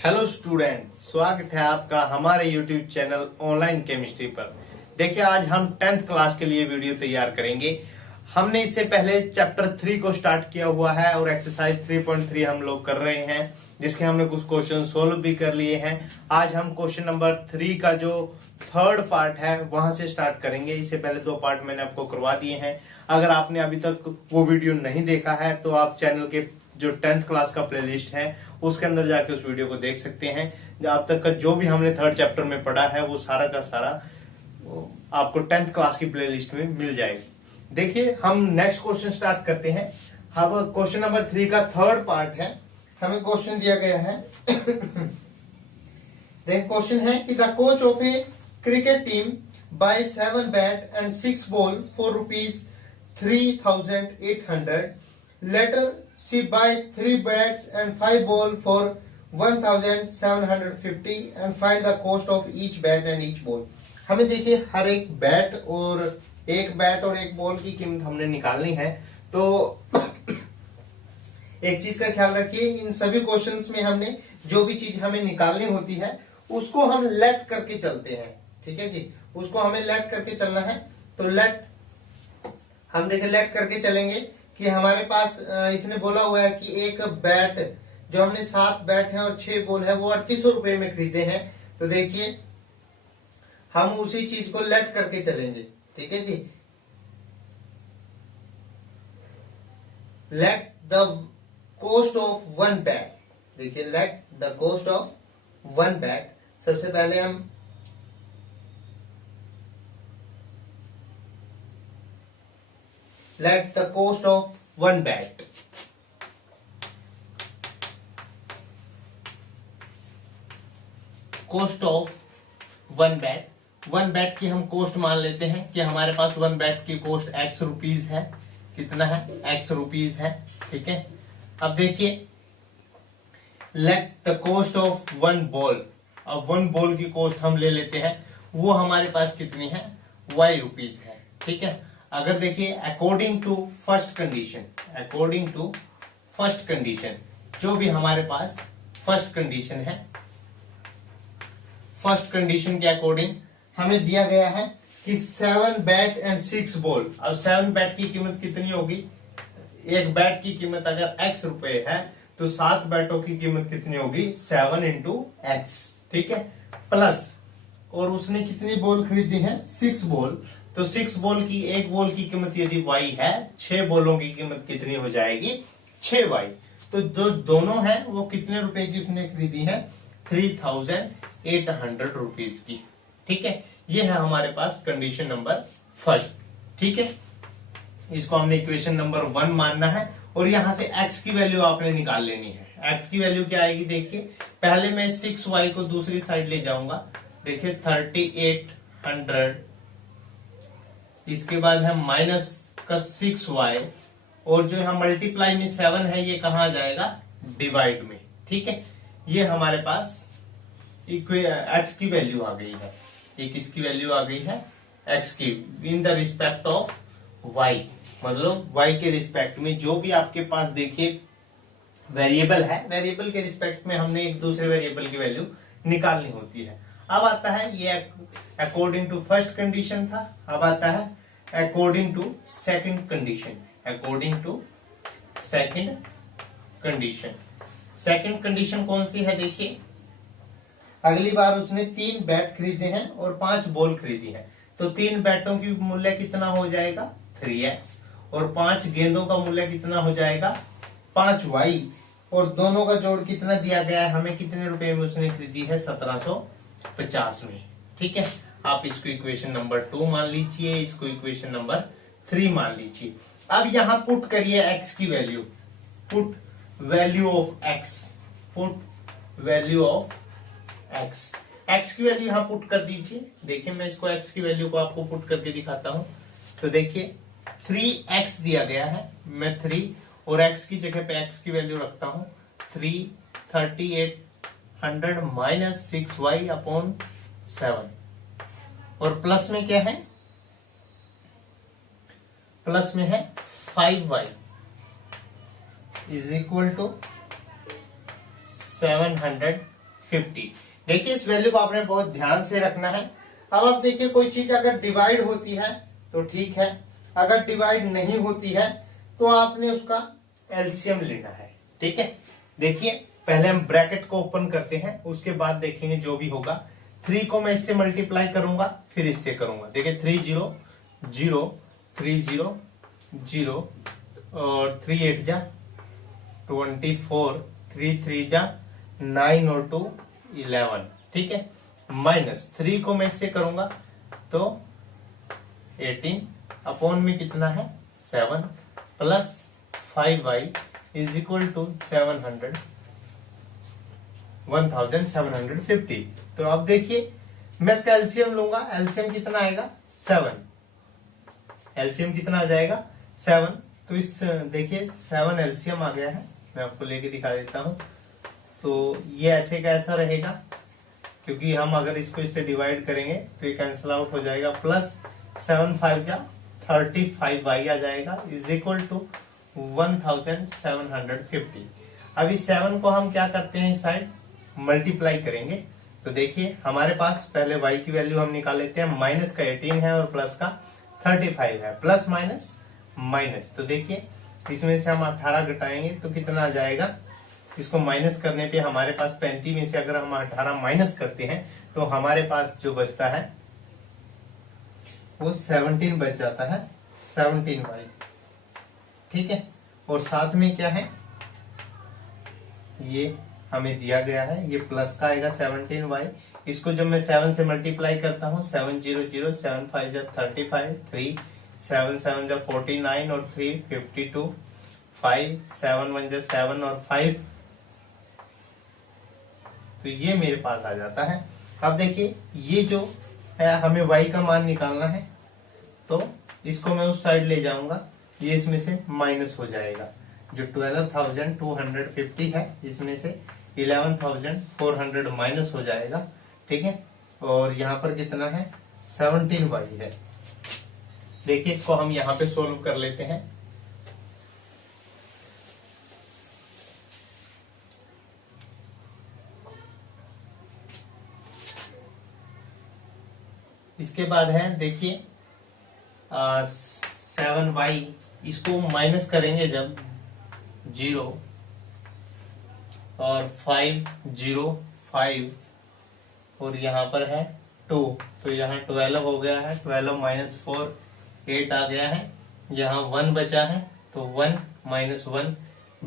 Hello student, स्वागत है आपका हमारे यूट्यूब चैनल ऑनलाइन केमिस्ट्री पर। देखिए, आज हम 10th क्लास के लिए वीडियो तैयार करेंगे। हमने इससे पहले चैप्टर 3 को स्टार्ट किया हुआ है और एक्सरसाइज 3.3 हम लोग कर रहे हैं, जिसके हमने कुछ क्वेश्चन सोल्व भी कर लिए हैं। आज हम क्वेश्चन नंबर 3 का जो थर्ड पार्ट है वहां से स्टार्ट करेंगे। इससे पहले 2 पार्ट मैंने आपको करवा दिए हैं। अगर आपने अभी तक वो वीडियो नहीं देखा है तो आप चैनल के जो 10th क्लास का प्लेलिस्ट है उसके अंदर जाके उस वीडियो को देख सकते हैं। अब तक का जो भी हमने थर्ड चैप्टर में पढ़ा है वो सारा का सारा आपको 10th क्लास की प्लेलिस्ट में मिल जाएगी। देखिए, हम नेक्स्ट क्वेश्चन स्टार्ट करते हैं। अब क्वेश्चन नंबर 3 का थर्ड पार्ट है। हमें क्वेश्चन दिया गया है देख, क्वेश्चन है कि the coach of a cricket team buy 7 bat and 6 ball for ₹3,800. Later, she buy 3 bats and 5 ball for 1,750 and find the cost of each bat and each ball. हमें देखिए, हर एक बैट और एक बॉल की कीमत हमने निकालनी है। तो एक चीज का ख्याल रखिए, इन सभी क्वेश्चंस में हमने जो भी चीज हमें निकालनी होती है उसको हम लेट करके चलते हैं। ठीक है जी, उसको हमें लेट करके चलना है। तो लेट हम देखिए लेट करके चलेंगे कि हमारे पास इसने बोला हुआ है कि एक बैट, जो हमने 7 बैट है और 6 बॉल है, वो 3800 रुपए में खरीदे हैं। तो देखिए, हम उसी चीज को लेट करके चलेंगे। ठीक है जी, let the cost of 1 bat. देखिए, let the cost of 1 bat. सबसे पहले हम let the cost of 1 bat. Cost of 1 bat. 1 bat की हम कॉस्ट मान लेते हैं कि हमारे पास 1 बैट की कॉस्ट x रुपीज है। कितना है? x रुपीज है। ठीक है, अब देखिए, let the cost of 1 ball. अब 1 बॉल की कॉस्ट हम ले लेते हैं, वो हमारे पास कितनी है? y रुपीज है। ठीक है, अगर देखिए, अकॉर्डिंग टू फर्स्ट कंडीशन, जो भी हमारे पास फर्स्ट कंडीशन है, फर्स्ट कंडीशन के अकॉर्डिंग हमें दिया गया है कि 7 बैट एंड 6 बॉल। अब 7 बैट की कीमत कितनी होगी? एक बैट की कीमत अगर x रुपए है तो 7 बैटों की कीमत कितनी होगी? 7 इंटू एक्स। ठीक है, प्लस, और उसने कितनी बॉल खरीदी है? 6 बॉल। तो 6 बॉल की, एक बॉल की कीमत यदि y है, 6 बॉलों की कीमत कितनी हो जाएगी? 6y। तो जो दोनों है वो कितने रुपए की उसने खरीदी है? 3,800 रुपीज की। ठीक है, ये है हमारे पास कंडीशन नंबर फर्स्ट। ठीक है, इसको हमने इक्वेशन नंबर 1 मानना है और यहां से x की वैल्यू आपने निकाल लेनी है। x की वैल्यू क्या आएगी? देखिए, पहले मैं 6y को दूसरी साइड ले जाऊंगा। देखिए, 3800, इसके बाद है माइनस का 6y, और जो है मल्टीप्लाई में 7 है, ये कहां आ जाएगा? डिवाइड में। ठीक है, ये हमारे पास x की वैल्यू आ गई है। ये किसकी वैल्यू आ गई है? x की, in the respect of y। मतलब y के रिस्पेक्ट में जो भी आपके पास देखिए वेरिएबल है, वेरिएबल के रिस्पेक्ट में हमने एक दूसरे वेरिएबल की वैल्यू निकालनी होती है। अब आता है, ये अकॉर्डिंग टू फर्स्ट कंडीशन था। अब आता है according to second condition. Second condition कौन सी है? देखिए, अगली बार उसने 3 बैट खरीदे हैं और 5 बॉल खरीदी है। तो 3 बैटों की मूल्य कितना हो जाएगा? 3x, और 5 गेंदों का मूल्य कितना हो जाएगा? 5y, और दोनों का जोड़ कितना दिया गया है हमें? कितने रुपए में उसने खरीदी है? 1750 में। ठीक है, आप इसको इक्वेशन नंबर 2 मान लीजिए, इसको इक्वेशन नंबर 3 मान लीजिए। अब यहां पुट करिए x की value, put value of x, x की वैल्यू यहां पुट कर दीजिए। देखिए, मैं इसको x की वैल्यू को आपको पुट करके दिखाता हूं। तो देखिए, 3x दिया गया है, मैं 3 और x की जगह पे x की वैल्यू रखता हूं 3800 माइनस 6y अपॉन 7, और प्लस में क्या है? प्लस में है 5y इज इक्वल टू 750 50। देखिए इस वैल्यू को आपने बहुत ध्यान से रखना है। अब आप देखिए कोई चीज अगर डिवाइड होती है तो ठीक है, अगर डिवाइड नहीं होती है तो आपने उसका एलसीएम लेना है। ठीक है, देखिए पहले हम ब्रैकेट को ओपन करते हैं, उसके बाद देखेंगे जो भी होगा। 3 को मैं इससे मल्टीप्लाई करूंगा, फिर इससे करूंगा। देखिए 3 0 0 3 0 0 और 3 8 जा 24, 3 3 जा 9 और 2 11। ठीक है, माइनस 3 को मैं इससे करूंगा तो 18 अपॉन में कितना है 7 plus 5y is equal to 1750। तो अब देखिए मैं इसका एलसीएम लूंगा, एलसीएम कितना आएगा 7, एलसीएम कितना आ जाएगा 7। तो इस देखिए 7 एलसीएम आ गया है, मैं आपको लेके दिखा देता हूं। तो ये ऐसे कैसा रहेगा, क्योंकि हम अगर इसको इससे डिवाइड करेंगे तो ये कैंसिल आउट हो जाएगा। प्लस 7 5 जा 35y आ जाएगा इज इक्वल टू 1750। अब इस 7 को हम क्या करते हैं इस साइड मल्टीप्लाई करेंगे। तो देखिए हमारे पास पहले y की वैल्यू हम निकाल लेते हैं। माइनस का 18 है और प्लस का 35 है, प्लस माइनस माइनस। तो देखिए इसमें से हम 18 घटाएंगे तो कितना आ जाएगा। इसको माइनस करने पे हमारे पास 35 में से अगर हम 18 माइनस करते हैं तो हमारे पास जो बचता है वो 17 बच जाता है, 17y। ठीक है, और साथ में क्या है ये हमें दिया गया है, ये प्लस का आएगा 17y। इसको जब मैं 7 से मल्टीप्लाई करता हूँ 7 0 0 7 5 जा 35, 3 7 7 जा 49 और 3 52, 5 7 1 जा 7 और 5। तो ये मेरे पास आ जाता है। अब देखिए ये जो है हमें y का मान निकालना है, तो इसको मैं उस साइड ले जाऊंगा, ये इसमें से माइनस हो जाएगा। जो 12,250 है इसमें से 11,400 माइनस हो जाएगा। ठीक है, और यहाँ पर कितना है 17y है। देखिए इसको हम यहाँ पे सोल्व कर लेते हैं। इसके बाद है देखिए 7y, इसको माइनस करेंगे जब 0 और 5 0 5 और यहाँ पर है 2, तो यहाँ 12 हो गया है। 12 माइनस 4 8 आ गया है। यहाँ 1 बचा है तो 1 माइनस 1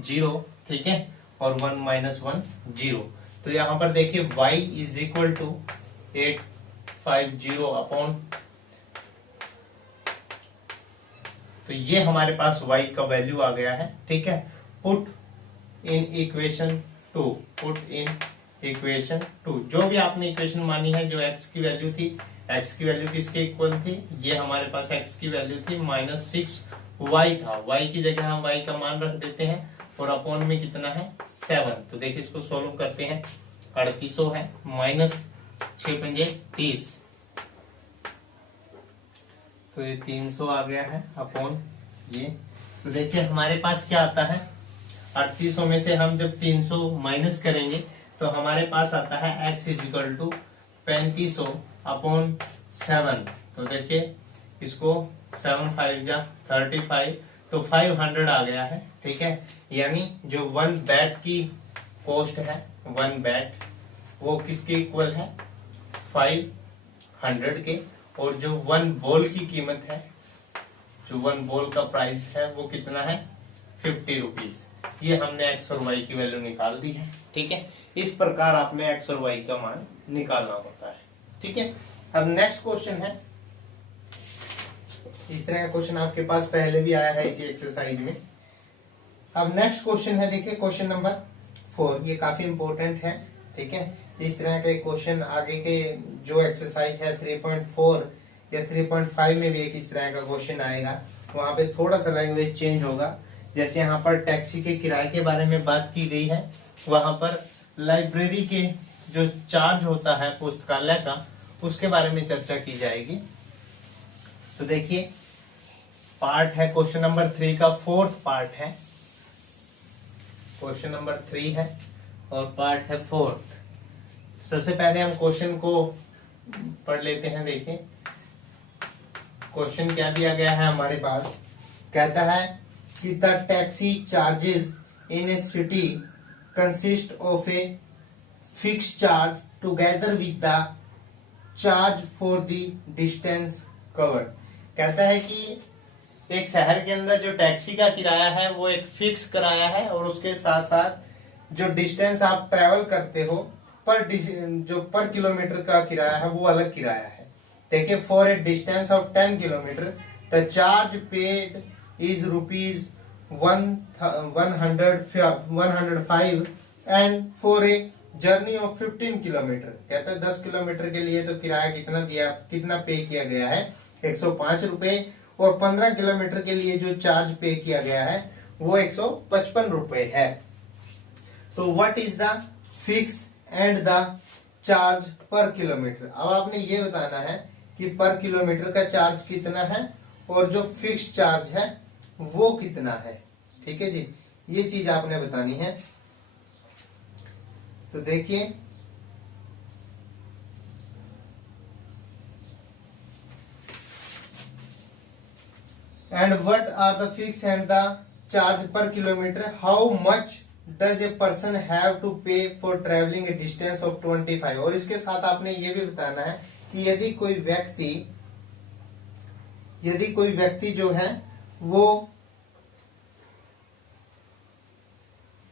0। ठीक है, और 1 माइनस 1 0। तो यहाँ पर देखिए y is equal to 850 upon, तो ये हमारे पास y का वैल्यू आ गया है। ठीक है, put in equation 2, put in equation 2। जो भी आपने इक्वेशन मानी है, जो x की वैल्यू थी, x की वैल्यू किसके इक्वल थी, ये हमारे पास x की वैल्यू थी -6y था। y की जगह हम y का मान रख देते हैं और अपॉन में कितना है 7। तो देखिए इसको सोल्व करते हैं। 3800 है माइनस 6 पंजे 30, तो ये 300 आ गया है अपॉन ये। तो देखिए हमारे पास क्या आता है, 3800 में से हम जब 300 माइनस करेंगे तो हमारे पास आता है x is equal to 3500 upon 7। तो देखिए इसको 7 5 जा 35, तो 500 आ गया है। ठीक है, यानी जो 1 बैट की कॉस्ट है, 1 बैट वो किसके इक्वल है 500 के, और जो 1 बॉल की कीमत है, जो 1 बॉल का प्राइस है वो कितना है 50 रुपीज। ये हमने x और y की वैल्यू निकाल दी है। ठीक है, इस प्रकार आपने x और y का मान निकालना होता है। ठीक है, अब नेक्स्ट क्वेश्चन है, इस तरह का क्वेश्चन आपके पास पहले भी आया है इसी एक्सरसाइज में। अब नेक्स्ट क्वेश्चन है, देखिए क्वेश्चन नंबर 4, ये काफी इंपॉर्टेंट है। ठीक है, इस तरह के क्वेश्चन आगे के जो एक्सरसाइज है 3.4 या 3.5 में भी एक इस तरह का क्वेश्चन आएगा। वहां पे थोड़ा सा लैंग्वेज चेंज होगा। जैसे यहाँ पर टैक्सी के किराए के बारे में बात की गई है, वहां पर लाइब्रेरी के जो चार्ज होता है पुस्तकालय का, उसके बारे में चर्चा की जाएगी। तो देखिए पार्ट है क्वेश्चन नंबर 3 का 4th पार्ट है, क्वेश्चन नंबर 3 है और पार्ट है 4th। सबसे पहले हम क्वेश्चन को पढ़ लेते हैं। देखिए क्वेश्चन क्या दिया गया है हमारे पास। कहता है कि the taxi charges in A city consist of a fix charge together with the charge for the distance covered. कहता है कि एक शहर के अंदर जो टैक्सी का किराया है वो एक फिक्स किराया है, और उसके साथ साथ जो डिस्टेंस आप ट्रेवल करते हो जो पर किलोमीटर का किराया है वो अलग किराया है। देखिए for a distance of 10 kilometre the charge paid is rupees 105 and for a journey of 15 kilometre. कहता है 10 किलोमीटर के लिए तो किराया कितना पे किया गया है 105 रुपए, और 15 किलोमीटर के लिए जो चार्ज पे किया गया है वो 155 रुपए है। तो what is the fix and the charge per kilometre. अब आपने ये बताना है कि पर किलोमीटर का चार्ज कितना है और जो फिक्स चार्ज है वो कितना है। ठीक है जी, ये चीज आपने बतानी है। तो देखिए and what are the fix and the charge per kilometre, how much does a person have to pay for travelling a distance of 25। और इसके साथ आपने ये भी बताना है कि यदि कोई व्यक्ति जो है वो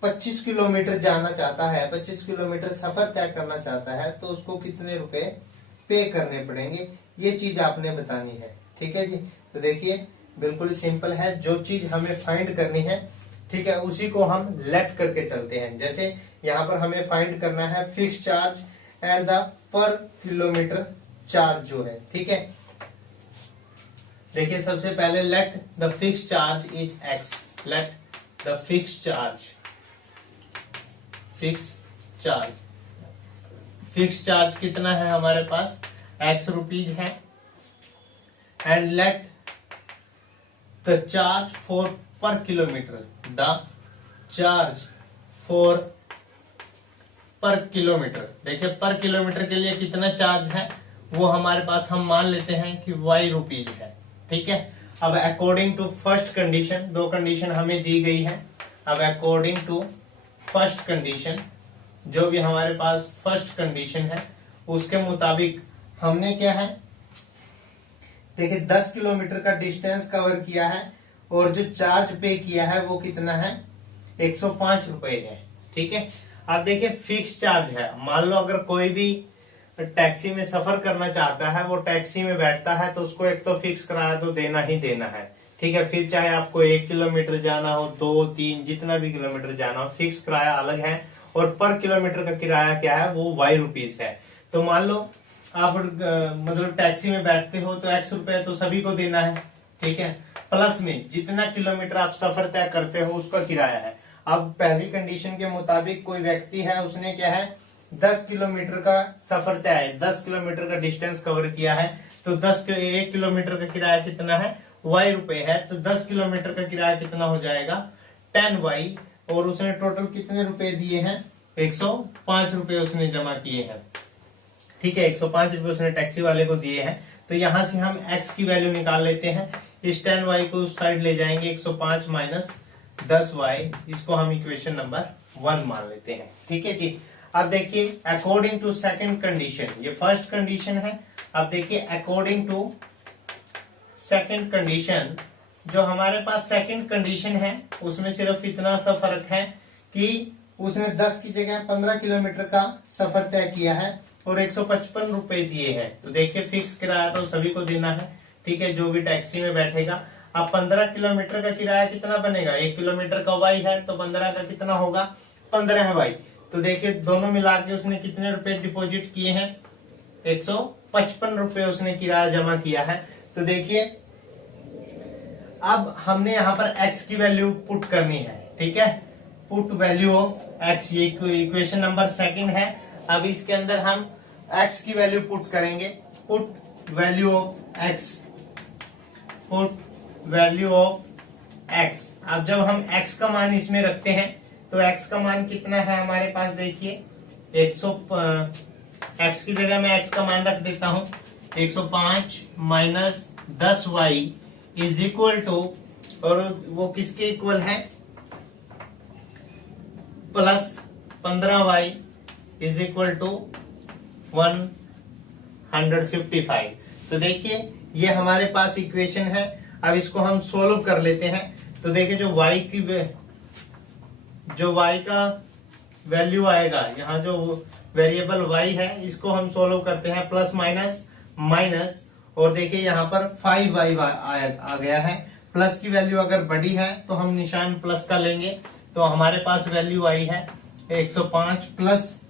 25 किलोमीटर जाना चाहता है, 25 किलोमीटर सफर तय करना चाहता है, तो उसको कितने रुपए पे करने पड़ेंगे, ये चीज आपने बतानी है। ठीक है जी, तो देखिए बिल्कुल सिंपल है। जो चीज हमें फाइंड करनी है, ठीक है, उसी को हम लेट करके चलते हैं। जैसे यहाँ पर हमें फाइंड करना है फिक्स चार्ज एंड द पर किलोमीटर चार्ज जो है। ठीक है, देखिए सबसे पहले let the fix charge is x. Let the fix charge कितना है हमारे पास, एक्स रुपीज है। And let the charge for पर किलोमीटर, द चार्ज फॉर पर किलोमीटर। देखिए पर किलोमीटर के लिए कितना चार्ज है वो हमारे पास हम मान लेते हैं कि वाई रुपीज है। ठीक है, अब अकॉर्डिंग टू फर्स्ट कंडीशन, दो कंडीशन हमें दी गई है। अब अकॉर्डिंग टू फर्स्ट कंडीशन, जो भी हमारे पास फर्स्ट कंडीशन है उसके मुताबिक हमने क्या है, देखिए 10 किलोमीटर का डिस्टेंस कवर किया है और जो चार्ज पे किया है वो कितना है 105 रुपए है। ठीक है, अब देखिए फिक्स चार्ज है। मान लो अगर कोई भी टैक्सी में सफर करना चाहता है, वो टैक्सी में बैठता है तो उसको एक तो फिक्स किराया तो देना ही देना है। ठीक है, फिर चाहे आपको 1 किलोमीटर जाना हो, 2, 3, जितना भी किलोमीटर जाना हो, फिक्स किराया अलग है और पर किलोमीटर का किराया क्या है वो वाई रुपीज है। तो मान लो आप मतलब टैक्सी में बैठते हो तो एक्स रुपए तो सभी को देना है। ठीक है, प्लस में जितना किलोमीटर आप सफर तय करते हो उसका किराया है। अब पहली कंडीशन के मुताबिक कोई व्यक्ति है, उसने क्या है 10 किलोमीटर का सफर तय है, 10 किलोमीटर का डिस्टेंस कवर किया है, तो 1 किलोमीटर का किराया कितना है वाई रुपए है। तो 10 किलोमीटर का किराया कितना हो जाएगा 10 वाई, और उसने टोटल कितने रुपए दिए हैं 105 रुपए उसने जमा किए हैं। ठीक है, 105 रुपए उसने टैक्सी वाले को दिए हैं। तो यहां से हम x की वैल्यू निकाल लेते हैं। इस 10 वाई को उस साइड ले जाएंगे, 105 माइनस 10 वाई, इसको हम इक्वेशन नंबर 1 मान लेते हैं। ठीक है जी, अब देखिए अकॉर्डिंग टू सेकंड कंडीशन, ये फर्स्ट कंडीशन है। अब देखिए अकॉर्डिंग टू सेकंड कंडीशन, जो हमारे पास सेकंड कंडीशन है उसमें सिर्फ इतना सा फर्क है कि उसने 10 की जगह 15 किलोमीटर का सफर तय किया है और 155 रुपए दिए हैं। तो देखिए फिक्स किराया तो सभी को देना है। ठीक है, जो भी टैक्सी में बैठेगा। अब 15 किलोमीटर का किराया कितना बनेगा, 1 किलोमीटर का वाई है तो 15 का कितना होगा 15 वाई। तो देखिए दोनों मिला के उसने कितने रुपए डिपॉजिट किए हैं 155 रुपए उसने किराया जमा किया है। तो देखिए अब हमने यहाँ पर x की वैल्यू पुट करनी है। ठीक है, पुट वैल्यू ऑफ x, ये इक्वेशन नंबर सेकंड है। अब इसके अंदर हम x की वैल्यू पुट करेंगे, put value of x, put value of x। अब जब हम x का मान इसमें रखते हैं तो x का मान कितना है हमारे पास, देखिए x की जगह मैं x का मान रख देता हूं 105 minus 10y is equal to, और वो किसके इक्वल है, plus 15y is equal to 155। तो देखिए ये हमारे पास इक्वेशन है। अब इसको हम सोल्व कर लेते हैं। तो देखिए जो y का वैल्यू आएगा, यहाँ जो वेरिएबल y है इसको हम सोल्व करते हैं, प्लस माइनस माइनस, और देखिए यहाँ पर 5y आ गया है। प्लस की वैल्यू अगर बड़ी है तो हम निशान प्लस का लेंगे। तो हमारे पास वैल्यू आई है 105 plus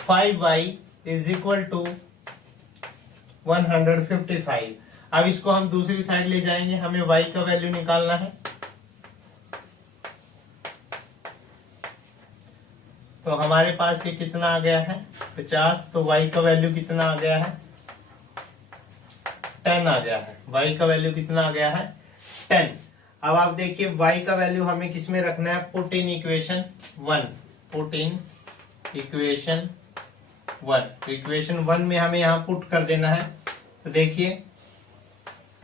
5y is equal to 155। अब इसको हम दूसरी साइड ले जाएंगे, हमें y का वैल्यू निकालना है। तो हमारे पास ये कितना आ गया है 50, तो y का वैल्यू कितना आ गया है 10 आ गया है। y का वैल्यू कितना आ गया है 10। अब आप देखिए y का वैल्यू हमें किस में रखना है, put in equation 1, put in equation 1। तो इक्वेशन 1 में हमें यहाँ पुट कर देना है। तो देखिए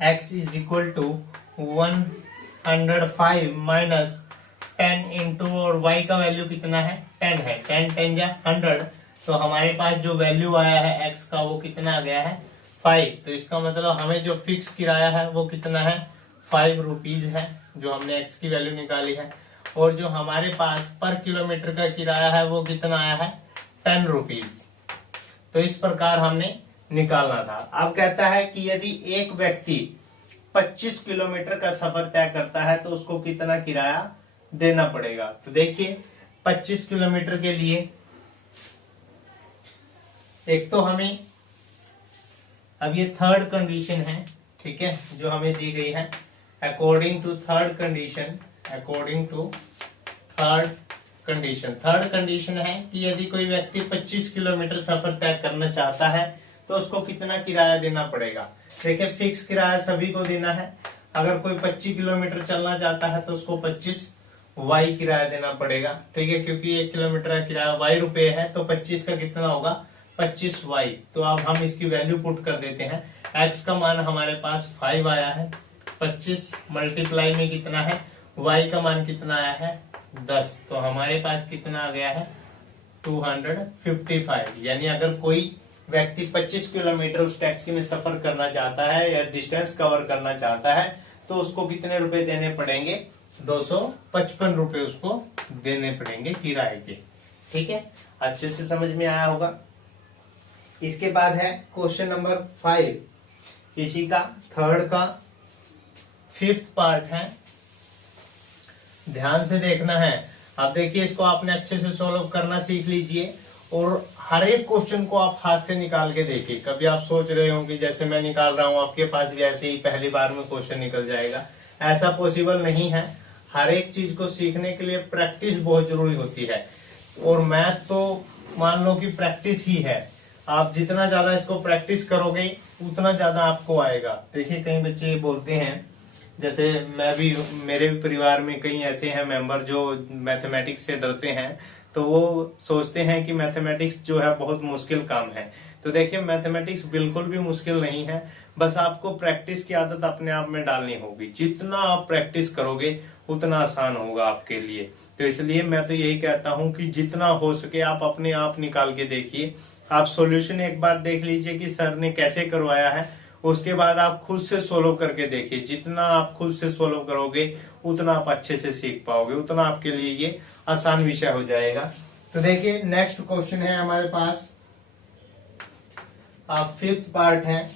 x is equal to 105 minus 10 into, और y का वैल्यू कितना है 10 है, 10 10 जा 100। तो हमारे पास जो वैल्यू आया है x का वो कितना आ गया है 5। तो इसका मतलब हमें जो फिक्स किराया है वो कितना है 5 रुपीज है, जो हमने x की वैल्यू निकाली है। और जो हमारे पास पर किलोमीटर का किराया है वो कितना आया है 10 रुपीज। तो इस प्रकार हमने निकालना था। अब कहता है कि यदि एक व्यक्ति 25 किलोमीटर का सफर तय करता है तो उसको कितना किराया देना पड़ेगा। तो देखिए 25 किलोमीटर के लिए एक तो हमें, अब ये थर्ड कंडीशन है, ठीक है, जो हमें दी गई है according to third condition, according to third condition है कि यदि कोई व्यक्ति 25 किलोमीटर सफर तय करना चाहता है तो उसको कितना किराया देना पड़ेगा। देखिए फिक्स किराया सभी को देना है। अगर कोई 25 किलोमीटर चलना चाहता है तो उसको 25 y किराया देना पड़ेगा, ठीक है, क्योंकि 1 किलोमीटर का किराया y रुपए है, तो 25 का कितना होगा 25y। तो अब हम इसकी वैल्यू पुट कर देते हैं। x का मान हमारे पास 5 आया है, 25 मल्टीप्लाई में कितना है, y का मान कितना आया है 10। तो हमारे पास कितना आ गया है 255। यानी अगर कोई व्यक्ति 25 किलोमीटर उस टैक्सी में सफर करना चाहता है या डिस्टेंस कवर करना चाहता है तो उसको कितने रुपए देने पड़ेंगे, 255 रुपए उसको देने पड़ेंगे किराए के। ठीक है, अच्छे से समझ में आया होगा। इसके बाद है क्वेश्चन नंबर 5, इसी का थर्ड का 5th पार्ट है, ध्यान से देखना है। अब देखिए इसको आपने अच्छे से सॉल्व करना सीख लीजिए और हर एक क्वेश्चन को आप हाथ से निकाल के देखिए। कभी आप सोच रहे हो कि जैसे मैं निकाल रहा हूं आपके पास भी ऐसे ही पहली बार में क्वेश्चन निकल जाएगा, ऐसा पॉसिबल नहीं है। हर एक चीज को सीखने के लिए प्रैक्टिस बहुत जरूरी होती है, और मैथ तो मान लो कि प्रैक्टिस ही है। आप जितना ज्यादा इसको प्रैक्टिस करोगे उतना ज्यादा आपको आएगा। देखिए कई बच्चे बोलते हैं, जैसे मैं भी, मेरे भी परिवार में कई ऐसे हैं मेंबर जो मैथमेटिक्स से डरते हैं, तो वो सोचते हैं कि मैथमेटिक्स जो है बहुत मुश्किल काम है। तो देखिए मैथमेटिक्स बिल्कुल भी मुश्किल नहीं है, बस आपको प्रैक्टिस की आदत अपने आप में डालनी होगी। जितना आप प्रैक्टिस करोगे उतना आसान होगा आपके लिए। तो इसलिए मैं तो यही कहता हूं कि जितना हो सके आप अपने आप निकाल के देखिए। आप सॉल्यूशन एक बार देख लीजिए कि सर ने कैसे करवाया है, उसके बाद आप खुद से सोल्व करके देखिए। जितना आप खुद से सोल्व करोगे उतना आप अच्छे से सीख पाओगे, उतना आपके लिए ये आसान विषय हो जाएगा। तो देखिए नेक्स्ट क्वेश्चन है हमारे पास, 5th पार्ट है,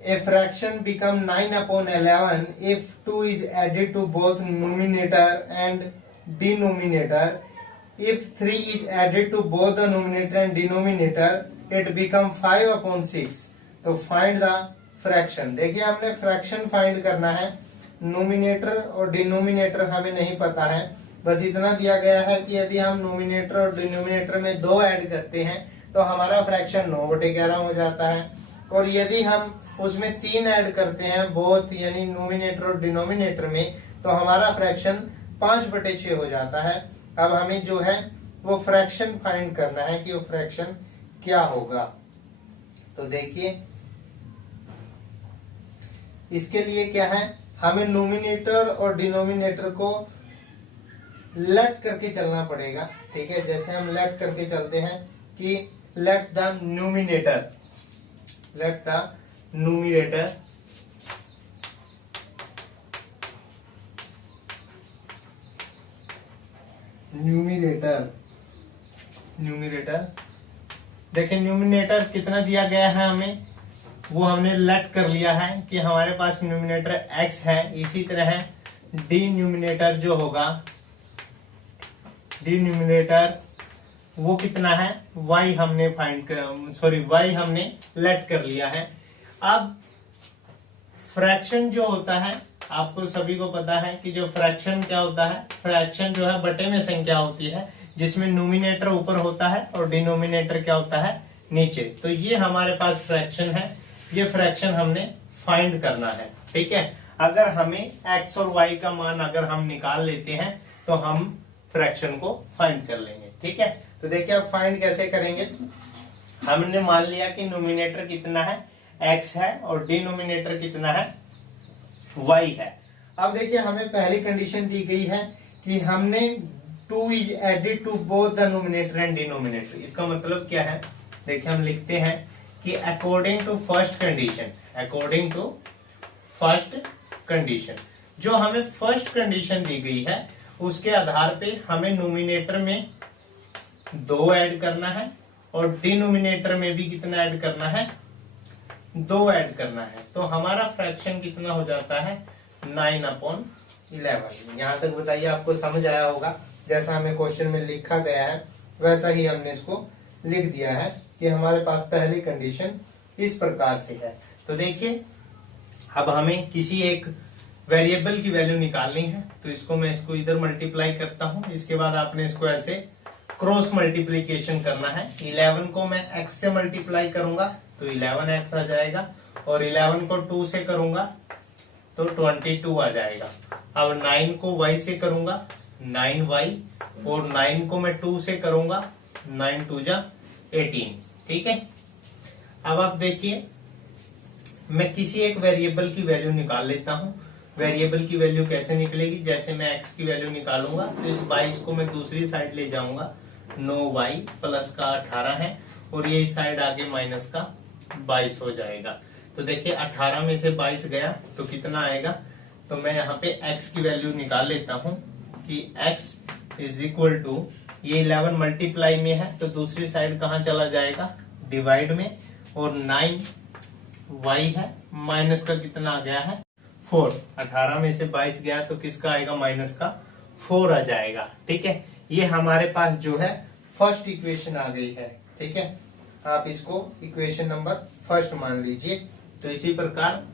A fraction become 9/11 if 2 is added to both numerator and denominator. If 3 is added to both the numerator and denominator, it become 5/6. तो फाइंड द फ्रैक्शन। देखिए हमने फ्रैक्शन फाइंड करना है, nominator और denominator हमें नहीं पता है। बस इतना दिया गया है कि यदि हम नोमिनेटर और डिनोमिनेटर में 2 ऐड करते हैं तो हमारा फ्रैक्शन 9/11 हो जाता है, और यदि हम उसमें 3 ऐड करते हैं बोथ यानी नोमिनेटर और डिनोमिनेटर में, तो हमारा फ्रैक्शन 5/6 हो जाता है। अब हमें जो है वो फ्रैक्शन फाइंड करना है कि वो फ्रैक्शन क्या होगा। तो देखिए इसके लिए क्या है, हमें नोमिनेटर और डिनोमिनेटर को लेट करके चलना पड़ेगा। ठीक है, जैसे हम लेट करके चलते हैं कि लेट द न्यूमिनेटर न्यूमिनेटर देखिए न्यूमिनेटर कितना दिया गया है हमें, वो हमने लेट कर लिया है कि हमारे पास न्यूमिनेटर x है। इसी तरह डिनोमिनेटर जो होगा, डिनोमिनेटर वो कितना है, y हमने y हमने लेट कर लिया है। अब फ्रैक्शन जो होता है, आपको सभी को पता है कि जो फ्रैक्शन क्या होता है, फ्रैक्शन जो है बटे में संख्या होती है जिसमें नोमिनेटर ऊपर होता है और डिनोमिनेटर क्या होता है, नीचे। तो ये हमारे पास फ्रैक्शन है, ये फ्रैक्शन हमने फाइंड करना है। ठीक है, अगर हमें x और y का मान अगर हम निकाल लेते हैं तो हम फ्रैक्शन को फाइंड कर लेंगे। ठीक है, तो देखिए अब फाइंड कैसे करेंगे। हमने मान लिया कि नोमिनेटर कितना है, x है, और डिनोमिनेटर कितना है, y है। अब देखिए हमें पहली कंडीशन दी गई है कि हमने 2 is added to both the numerator and denominator। इसका मतलब क्या है, देखिए हम लिखते हैं कि अकॉर्डिंग टू फर्स्ट कंडीशन, जो हमें फर्स्ट कंडीशन दी गई है उसके आधार पे हमें नोमिनेटर में 2 ऐड करना है और डिनोमिनेटर में भी कितना ऐड करना है, 2 ऐड करना है। तो हमारा फ्रैक्शन कितना हो जाता है, 9/11। यहाँ तक बताइए आपको समझ आया होगा। जैसा हमें क्वेश्चन में लिखा गया है वैसा ही हमने इसको लिख दिया है कि हमारे पास पहली कंडीशन इस प्रकार से है। तो देखिए अब हमें किसी एक वेरिएबल की वैल्यू निकालनी है, तो इसको मैं इसको इधर मल्टीप्लाई करता हूं। इसके बाद आपने इसको ऐसे क्रॉस मल्टीप्लीकेशन करना है। 11 को मैं x से मल्टीप्लाई करूंगा तो 11x आ जाएगा, और 11 को 2 से करूंगा तो 22 आ जाएगा। अब 9 को y से करूंगा 9y, और 9 को मैं 2 से करूंगा 9 2 जा 18। ठीक है, अब आप देखिए मैं किसी एक वेरिएबल की वैल्यू निकाल लेता हूं। वेरिएबल की वैल्यू कैसे निकलेगी, जैसे मैं x की वैल्यू निकालूंगा तो इस 22 को मैं दूसरी साइड ले जाऊंगा, 9y प्लस का 18 है, और ये इस साइड आगे माइनस का 22 हो जाएगा। तो देखिए 18 में से 22 गया तो कितना आएगा, तो मैं यहाँ पे x की वैल्यू निकाल लेता हूँ कि x इज इक्वल टू, ये 11 मल्टीप्लाई में है तो दूसरी साइड कहाँ चला जाएगा, डिवाइड में, और 9y है, माइनस का कितना आ गया है 4। 18 में से 22 गया तो किसका आएगा, माइनस का 4 आ जाएगा। ठीक है, ये हमारे पास जो है फर्स्ट इक्वेशन आ गई है। ठीक है, आप इसको इक्वेशन नंबर फर्स्ट मान लीजिए। तो इसी प्रकार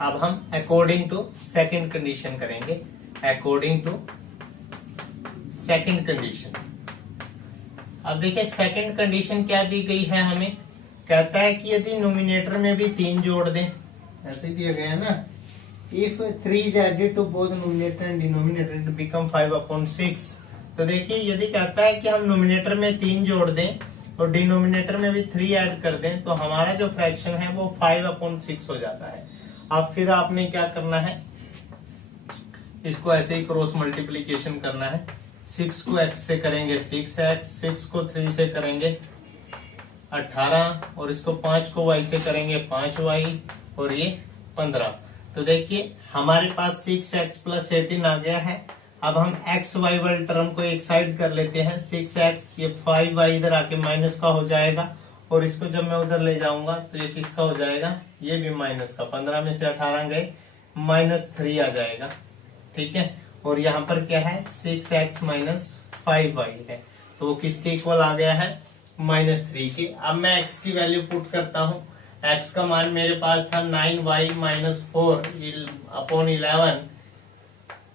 अब हम अकॉर्डिंग टू सेकंड कंडीशन करेंगे। अकॉर्डिंग टू सेकंड कंडीशन, अब देखिए सेकंड कंडीशन क्या दी गई है हमें, कहता है कि यदि नोमिनेटर में भी 3 जोड़ दें, ऐसे दिया गया है ना, if 3 is added to both numerator and denominator it become 5/6। तो देखिए यदि कहता है कि हम नोमिनेटर में 3 जोड़ दें और डिनोमिनेटर में भी 3 ऐड कर दें तो हमारा जो फ्रैक्शन है वो 5/6 हो जाता है। अब फिर आपने क्या करना है, इसको ऐसे ही क्रॉस मल्टीप्लीकेशन करना है। 6 को x से करेंगे 6x, 6 को 3 से करेंगे 18, और इसको 5 को y से करेंगे 5y, और ये 15। तो देखिए हमारे पास 6x प्लस 18 आ गया है। अब हम x y वाले टर्म को एक साइड कर लेते हैं। 6x, ये 5y इधर आके माइनस का हो जाएगा, और इसको जब मैं उधर ले जाऊंगा तो ये किसका हो जाएगा, ये भी माइनस का। 15 में से 18 गए, -3 आ जाएगा। ठीक है, और यहाँ पर क्या है, 6x माइनस 5y है, तो वो किसके इक्वल आ गया है, -3 के। अब मैं x की वैल्यू पुट करता हूँ। x का मान मेरे पास था 9y माइनस 4/11,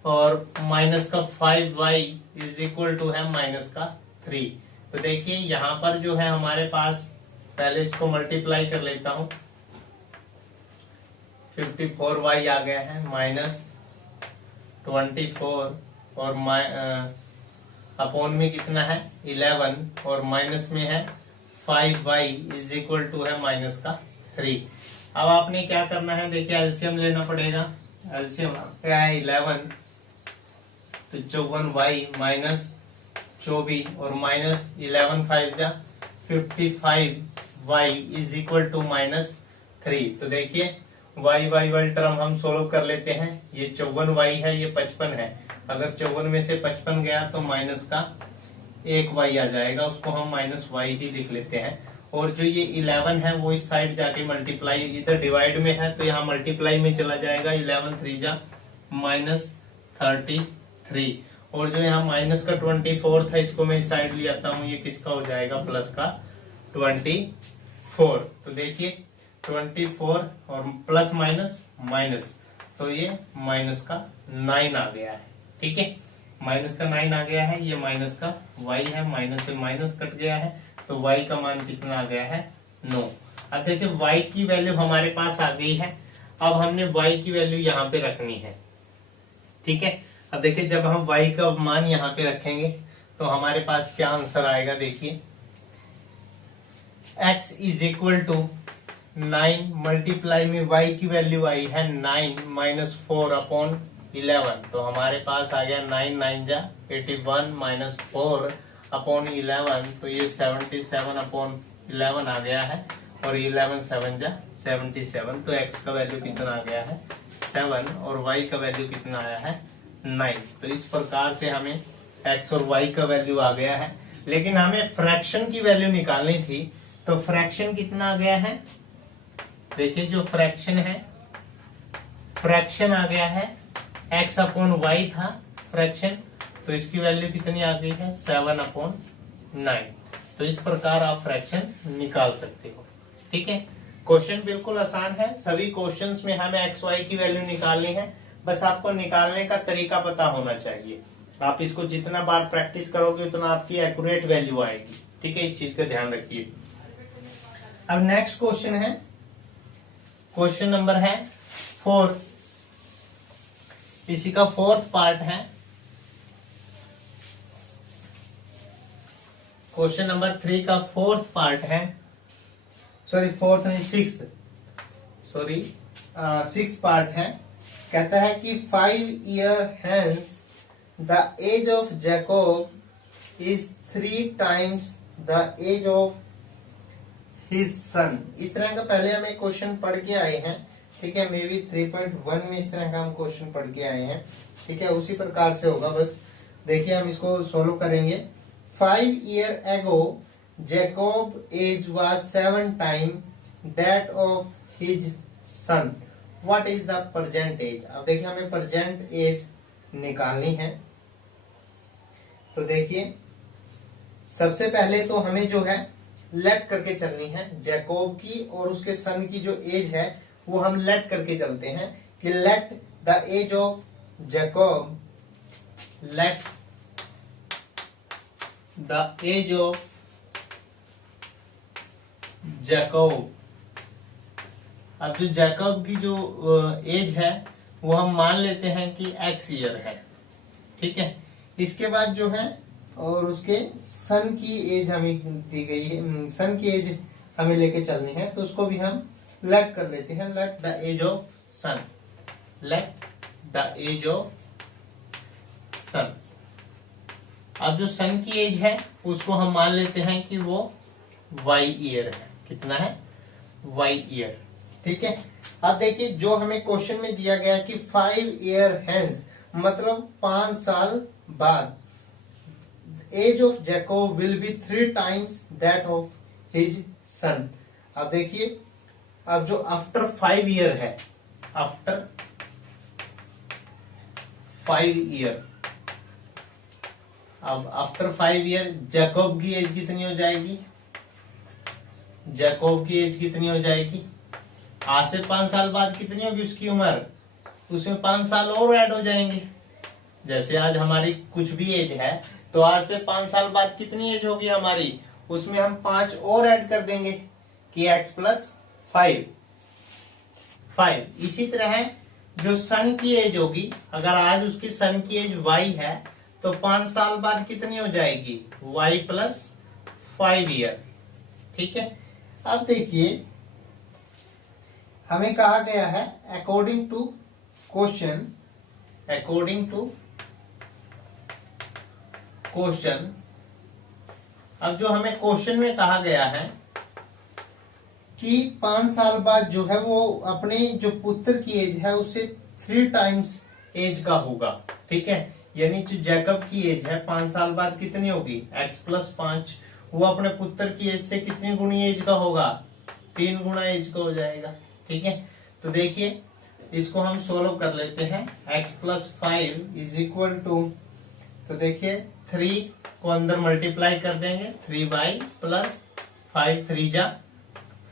और माइनस का 5y इज इक्वल टू है -3। तो देखिए यहाँ पर जो है हमारे पास, पहले इसको मल्टीप्लाई कर लेता हूँ, 54y आ गया है, -24, और अपॉन में कितना है 11 और माइनस में है 5y इज इक्वल टू है माइनस का 3। अब आपने क्या करना है, देखिए एलसीएम लेना पड़ेगा। एलसीएम क्या है 11, तो 54y माइनस 24 और माइनस 11 5 जा 55y is equal to minus 3। तो देखिए y वाली टर्म हम सोल्व कर लेते हैं। ये 54y है, ये 55 है। अगर 54 में से 55 गया तो माइनस का 1y आ जाएगा, उसको हम माइनस y ही लिख लेते हैं। और जो ये 11 है वो इस साइड जाके मल्टीप्लाई, इधर डिवाइड में है तो यहाँ मल्टीप्लाई में चला जाएगा। 11 3 जा माइनस 33 और जो यहाँ माइनस का 24 था इसको मैं इस साइड ले आता हूँ, ये किसका हो जाएगा प्लस का 24। तो देखिए 24 और प्लस माइनस माइनस, तो ये माइनस का 9 आ गया है। ठीक है, माइनस का 9 आ गया है। ये माइनस का y है, माइनस से माइनस कट गया है तो y का मान कितना आ गया है 9। अब देखिए y की वैल्यू हमारे पास आ गई है। अब हमने y की वैल्यू यहाँ पे रखनी है। ठीक है, अब देखिए जब हम y का मान यहाँ पे रखेंगे तो हमारे पास क्या आंसर आएगा, देखिए x is equal to 9 multiply में y की वैल्यू आई है 9 माइनस 4 अपॉन 11। तो हमारे पास आ गया 9 9 जा 81 माइनस 4 अपॉन 11, तो ये 77 अपॉन 11 आ गया है। और 11 7 जा 77, तो x का वैल्यू कितना आ गया है 7 और y का वैल्यू कितना आया है 9। तो इस प्रकार से हमें x और y का वैल्यू आ गया है। लेकिन हमें फ्रैक्शन की वैल्यू निकालनी थी, तो फ्रैक्शन कितना आ गया है, देखिए जो फ्रैक्शन है, फ्रैक्शन आ गया है x अपॉन y था फ्रैक्शन, तो इसकी वैल्यू कितनी आ गई है 7 अपॉन 9। तो इस प्रकार आप फ्रैक्शन निकाल सकते हो। ठीक है, क्वेश्चन बिल्कुल आसान है। सभी क्वेश्चंस में हमें एक्स वाई की वैल्यू निकालनी है, बस आपको निकालने का तरीका पता होना चाहिए। आप इसको जितना बार प्रैक्टिस करोगे उतना आपकी एक्यूरेट वैल्यू आएगी। ठीक है, इस चीज का ध्यान रखिए। अब नेक्स्ट क्वेश्चन है, क्वेश्चन नंबर है 4, इसी का 4th पार्ट है। क्वेश्चन नंबर 3 का 4th पार्ट है, सॉरी 4th नहीं 6th, सॉरी 6th पार्ट है। कहता है कि 5 years hence the age of Jacob is 3 times the age of his son। इस तरह का पहले हम एक क्वेश्चन पढ़ के आए हैं। ठीक है, मे बी 3.1 में इस तरह का हम क्वेश्चन पढ़ के आए हैं। ठीक है, उसी प्रकार से होगा, बस देखिए हम इसको सोल्व करेंगे। 5 years ago Jacob age was 7 times that of his son, what is the present age। अब देखिए हमें present age निकालनी है। तो देखिए सबसे पहले तो हमें जो है लेट करके चलनी है, जैकोब की और उसके सन की जो एज है वो हम लेट करके चलते हैं कि let the age of Jacob, let the age of Jacob. अब जो जैकोब की जो एज है वो हम मान लेते हैं कि x ईयर है। ठीक है, इसके बाद जो है और उसके सन की एज हमें दी गई है, सन की एज हमें लेके चलनी है, तो उसको भी हम लेट कर लेते हैं। Let the age of son, let the age of son. अब जो सन की एज है उसको हम मान लेते हैं कि वो y ईयर है। कितना है y ईयर। ठीक है, अब देखिए जो हमें क्वेश्चन में दिया गया है कि 5 years hence मतलब 5 साल बाद age of Jacob will be 3 times that of his son। अब देखिए अब जो आफ्टर 5 year है, आफ्टर 5 year, अब आफ्टर 5 year जैकोब की एज कितनी हो जाएगी, जैकोब की एज कितनी हो जाएगी, आज से 5 साल बाद कितनी होगी उसकी उम्र, उसमें 5 साल और ऐड हो जाएंगे। जैसे आज हमारी कुछ भी एज है तो आज से 5 साल बाद कितनी एज होगी हमारी, उसमें हम 5 और ऐड कर देंगे कि x प्लस 5। इसी तरह है जो सन की एज होगी, अगर आज उसकी सन की एज y है तो 5 साल बाद कितनी हो जाएगी, y प्लस 5 ईयर। ठीक है, अब देखिए हमें कहा गया है अकॉर्डिंग टू क्वेश्चन, अब जो हमें क्वेश्चन में कहा गया है कि 5 साल बाद जो है वो अपने जो पुत्र की एज है उससे 3 टाइम्स एज का होगा। ठीक है, यानी जो जैकब की एज है 5 साल बाद कितनी होगी, x प्लस 5, वो अपने पुत्र की एज से कितनी गुनी एज का होगा, 3 गुना एज का हो जाएगा। ठीक है, तो देखिए इसको हम सोल्व कर लेते हैं। x plus 5 is equal to, तो देखिए 3 को अंदर मल्टीप्लाई कर देंगे, 3y प्लस 5 3 जा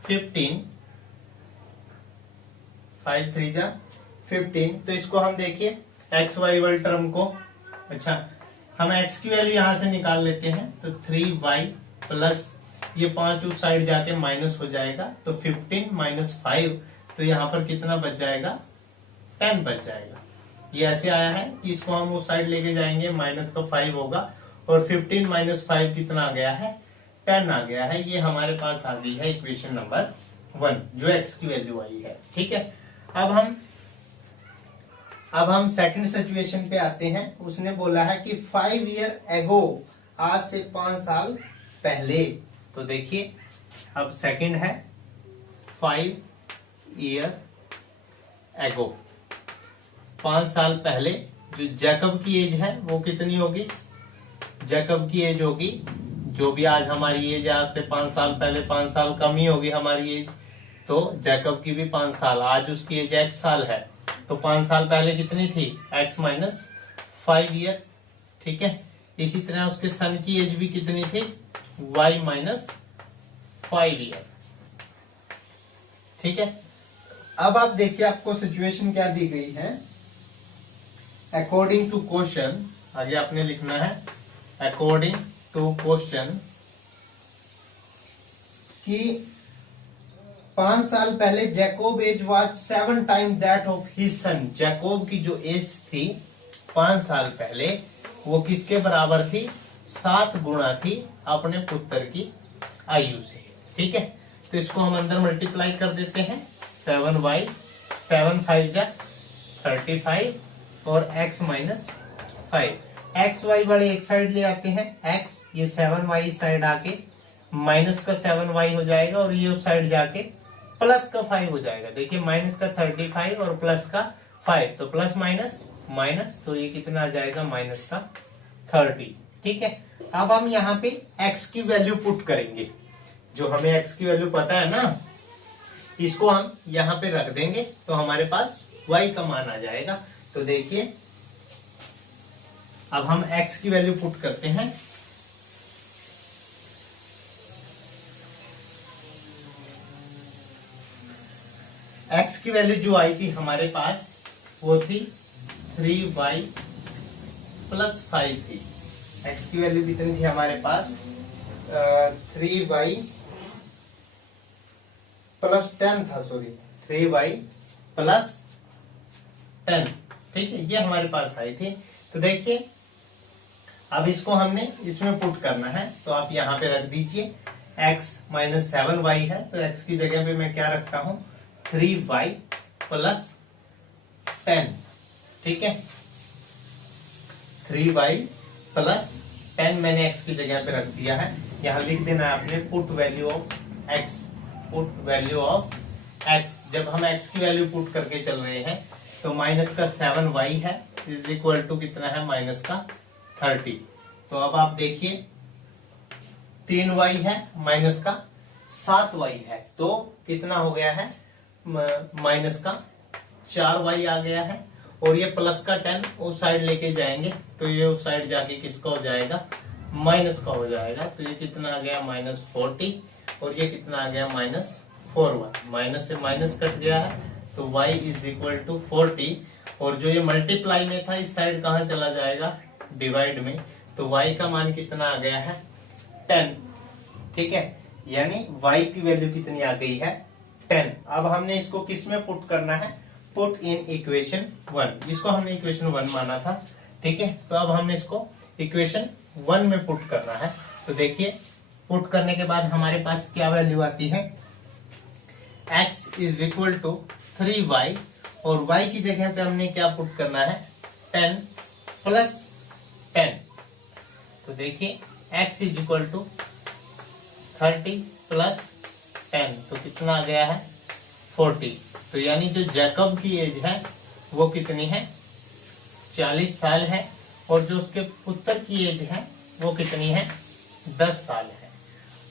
15, 5 3 जा 15। तो इसको हम देखिए एक्स वाई वाली टर्म को, अच्छा हम x की वैल्यू यहां से निकाल लेते हैं, तो 3y प्लस ये 5 उस साइड जाके माइनस हो जाएगा, तो 15 माइनस 5, तो यहाँ पर कितना बच जाएगा, 10 बच जाएगा। ये ऐसे आया है कि इसको हम उस साइड लेके जाएंगे, माइनस का 5 होगा, और 15 माइनस 5 कितना आ गया है, 10 आ गया है। ये हमारे पास आ गई है इक्वेशन नंबर 1, जो x की वैल्यू आई है। ठीक है, अब हम सेकंड सिचुएशन पे आते हैं। उसने बोला है कि 5 ईयर एगो, आज से 5 साल पहले। तो देखिए अब सेकंड है 5 ईयर एगो, 5 साल पहले। जो जैकब की एज है वो कितनी होगी, जैकब की एज होगी, जो भी आज हमारी एज, आज से 5 साल पहले 5 साल कम ही होगी हमारी एज, तो जैकब की भी 5 साल, आज उसकी एज x साल है, तो 5 साल पहले कितनी थी, x माइनस 5 ईयर। ठीक है, इसी तरह उसके सन की एज भी कितनी थी, y माइनस 5 ईयर। ठीक है, अब आप देखिए आपको सिचुएशन क्या दी गई है, अकॉर्डिंग टू क्वेश्चन, आगे आपने लिखना है अकॉर्डिंग टू क्वेश्चन, कि 5 साल पहले Jacob age was 7 time that of his son. Jacob की जो एज थी 5 साल पहले, वो किसके बराबर थी, 7 गुना थी अपने पुत्र की आयु से। ठीक है, तो इसको हम अंदर मल्टीप्लाई कर देते हैं, 7y 7 5 जा 35, और x माइनस 5, एक्स वाई वाले एक साइड ले आते हैं, x ये 7y इस साइड आके माइनस का 7y हो जाएगा, और ये उस साइड जाके प्लस का 5 हो जाएगा। देखिए माइनस का 35 और प्लस का 5, तो प्लस माइनस माइनस, तो ये कितना आ जाएगा, माइनस का 30। ठीक है, अब हम यहाँ पे x की वैल्यू पुट करेंगे, जो हमें x की वैल्यू पता है ना, इसको हम यहाँ पे रख देंगे, तो हमारे पास y का मान आ जाएगा। तो देखिए अब हम x की वैल्यू पुट करते हैं, x की वैल्यू जो आई थी हमारे पास वो थी 3y प्लस 5 थी। x की वैल्यू कितनी थी हमारे पास, 3y प्लस 10 था, सॉरी 3y प्लस 10। ठीक है, ये हमारे पास आई थी। तो देखिए अब इसको हमने इसमें पुट करना है, तो आप यहाँ पे रख दीजिए, x माइनस 7y है, तो x की जगह पे मैं क्या रखता हूं, 3y प्लस 10। ठीक है, 3y प्लस 10 मैंने x की जगह पे रख दिया है। यहाँ लिख देना है आपने put value of x, put value of x। जब हम x की वैल्यू पुट करके चल रहे हैं, तो माइनस का 7y है इज इक्वल टू कितना है, माइनस का 30। तो अब आप देखिए 3y है माइनस का 7y है, तो कितना हो गया है, माइनस का 4y आ गया है, और ये प्लस का 10 उस साइड लेके जाएंगे, तो ये उस साइड जाके किसका हो जाएगा, माइनस का हो जाएगा। तो ये कितना आ गया, माइनस 40, और ये कितना आ गया, माइनस 4y। माइनस से माइनस कट गया है, तो y इज इक्वल टू 40, और जो ये मल्टीप्लाई में था इस साइड कहाँ चला जाएगा, डिवाइड में, तो y का मान कितना आ गया है, 10। ठीक है, यानी y की वैल्यू कितनी आ गई है, 10। अब हमने इसको किस में पुट करना है, पुट इन इक्वेशन 1। इसको हमने इक्वेशन 1 माना था। ठीक है, तो अब हमने इसको इक्वेशन 1 में पुट करना है। तो देखिए पुट करने के बाद हमारे पास क्या वैल्यू आती है, x is equal to 3y और y की जगह पे हमने क्या पुट करना है, 10 प्लस 10। तो देखिए x is equal to 30 plus 10, तो कितना आ गया है 40। तो यानी जो जैकब की एज है वो कितनी है, 40 साल है, और जो उसके पुत्र की एज है वो कितनी है, 10 साल है।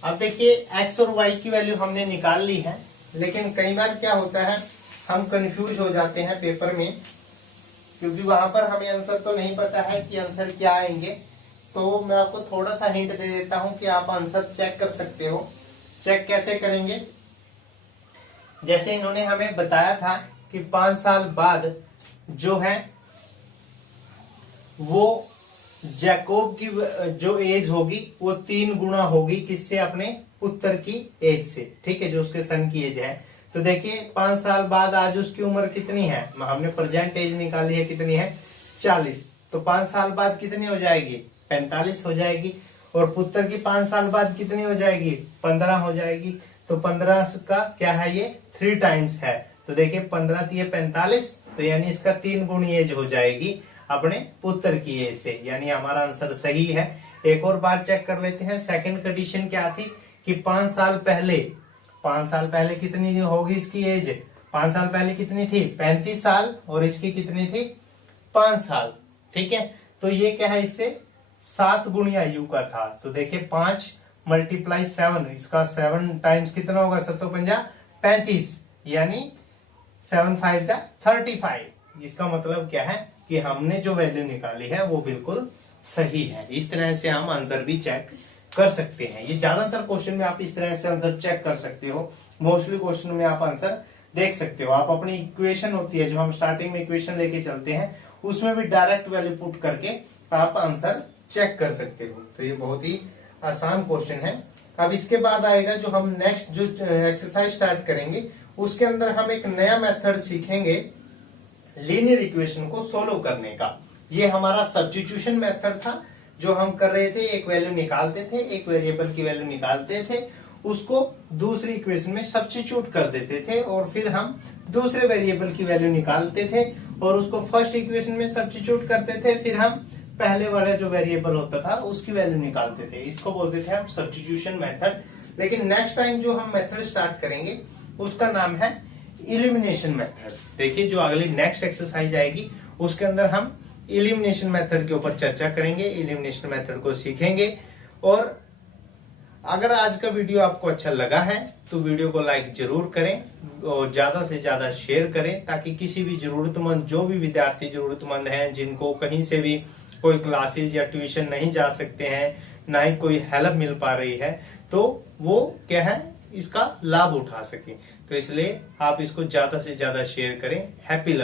अब देखिए x और y की वैल्यू हमने निकाल ली है, लेकिन कई बार क्या होता है हम कंफ्यूज हो जाते हैं पेपर में, क्योंकि वहां पर हमें आंसर तो नहीं पता है कि आंसर क्या आएंगे। तो मैं आपको थोड़ा सा हिंट दे देता हूं कि आप आंसर चेक कर सकते हो। चेक कैसे करेंगे, जैसे इन्होंने हमें बताया था कि 5 साल बाद जो है वो जैकोब की जो एज होगी वो 3 गुना होगी, किससे, अपने पुत्र की एज से, ठीक है, जो उसके सन की एज है। तो देखिए 5 साल बाद आज उसकी उम्र कितनी है, हमने प्रेजेंट एज निकाली है, कितनी है, 40। तो 5 साल बाद कितनी हो जाएगी, 45 हो जाएगी। और पुत्र की 5 साल बाद कितनी हो जाएगी, 15 हो जाएगी। तो 15 का क्या है, ये 3 टाइम्स है। तो देखिए 15 दिए 45, तो यानी इसका 3 गुनी एज हो जाएगी अपने पुत्र की एज से, यानी हमारा आंसर सही है। एक और बार चेक कर लेते हैं, सेकंड कंडीशन क्या थी कि 5 साल पहले कितनी होगी इसकी एज, 5 साल पहले कितनी थी, 35 साल, और इसकी कितनी थी, 5 साल, ठीक है। तो ये क्या है, इससे 7 गुणी आयु का था। तो देखिए 5 मल्टीप्लाई 7, इसका 7 टाइम्स कितना होगा, 750 35, यानी 7 5 जा 35। इसका मतलब क्या है कि हमने जो वैल्यू निकाली है वो बिल्कुल सही है। इस तरह से हम आंसर भी चेक कर सकते हैं। ये ज्यादातर क्वेश्चन में आप इस तरह से आंसर चेक कर सकते हो, मोस्टली क्वेश्चन में आप आंसर देख सकते हो। आप अपनी इक्वेशन होती है जो हम स्टार्टिंग में इक्वेशन लेके चलते हैं, उसमें भी डायरेक्ट वैल्यू पुट करके आप आंसर चेक कर सकते हो। तो ये बहुत ही आसान क्वेश्चन है। अब इसके बाद आएगा जो हम नेक्स्ट जो एक्सरसाइज स्टार्ट करेंगे, उसके अंदर हम एक नया मेथड सीखेंगे लीनियर इक्वेशन को सोल्व करने का। ये हमारा सब्स्टिट्यूशन मेथड था जो हम कर रहे थे, एक वैल्यू निकालते थे, एक वेरिएबल की वैल्यू निकालते थे, उसको दूसरी इक्वेशन में सब्स्टिट्यूट कर देते थे, और फिर हम दूसरे वेरिएबल की वैल्यू निकालते थे और उसको फर्स्ट इक्वेशन में सब्स्टिट्यूट करते थे, फिर हम पहले वाला जो वेरिएबल होता था उसकी वैल्यू निकालते थे। इसको बोलते थे हम सब्स्टिट्यूशन मेथड। लेकिन नेक्स्ट टाइम जो हम मेथड स्टार्ट करेंगे उसका नाम है इलिमिनेशन मेथड। देखिए जो अगली नेक्स्ट एक्सरसाइज आएगी उसके अंदर हम इलिमिनेशन मेथड के ऊपर चर्चा करेंगे, इलिमिनेशन मेथड को सीखेंगे। और अगर आज का वीडियो आपको अच्छा लगा है तो वीडियो को लाइक जरूर करें और ज्यादा से ज्यादा शेयर करें, ताकि किसी भी जरूरतमंद, जो भी विद्यार्थी जरूरतमंद हैं, जिनको कहीं से भी कोई क्लासेस या ट्यूशन नहीं जा सकते हैं, ना ही कोई हेल्प मिल पा रही है, तो वो क्या है, इसका लाभ उठा सके। तो इसलिए आप इसको ज्यादा से ज्यादा शेयर करें। हैप्पी